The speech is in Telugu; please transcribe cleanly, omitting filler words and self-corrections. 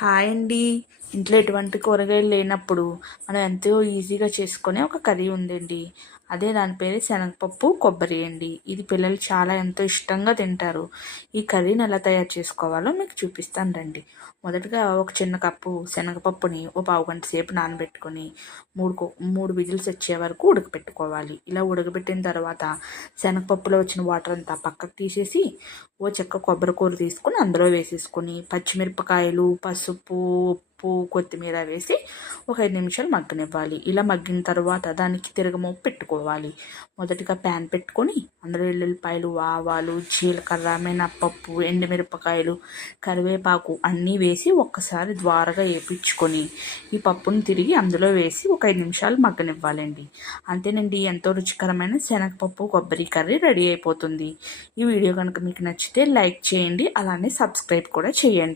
హాయ్ అండి. ఇంట్లో ఎటువంటి కూరగాయలు లేనప్పుడు మనం ఎంతో ఈజీగా చేసుకునే ఒక కర్రీ ఉందండి. అదే దాని పేరు శనగపప్పు కొబ్బరి అండి. ఇది పిల్లలు ఎంతో ఇష్టంగా తింటారు. ఈ కర్రీని ఎలా తయారు చేసుకోవాలో మీకు చూపిస్తాను రండి. మొదటగా ఒక చిన్న కప్పు శనగపప్పుని ఓ పావు గంట సేపు నానబెట్టుకొని మూడు విజిల్స్ వచ్చే వరకు ఉడకపెట్టుకోవాలి. ఇలా ఉడకబెట్టిన తర్వాత శనగపప్పులో వచ్చిన వాటర్ అంతా పక్కకు తీసేసి ఓ చెక్క కొబ్బరి కూర తీసుకుని అందులో వేసేసుకొని పచ్చిమిరపకాయలు, పసుపు, ఉప్పు, కొత్తిమీర వేసి ఒక 5 నిమిషాలు మగ్గనివ్వాలి. ఇలా మగ్గిన తర్వాత దానికి తిరగమోపు పెట్టుకోవాలి. మొదటిగా ప్యాన్ పెట్టుకొని అందులో ఎల్లుల్లిపాయలు, ఆవాలు, జీలకర్ర, మినప్పప్పు, ఎండుమిరపకాయలు, కరివేపాకు అన్నీ వేసి ఒక్కసారి ద్వారగా వేపించుకొని ఈ పప్పును తిరిగి అందులో వేసి ఒక 5 నిమిషాలు మగ్గనివ్వాలండి. అంతేనండి, ఎంతో రుచికరమైన శనగపప్పు కొబ్బరి కర్రీ రెడీ అయిపోతుంది. ఈ వీడియో కనుక మీకు నచ్చితే లైక్ చేయండి, అలానే సబ్స్క్రైబ్ కూడా చేయండి.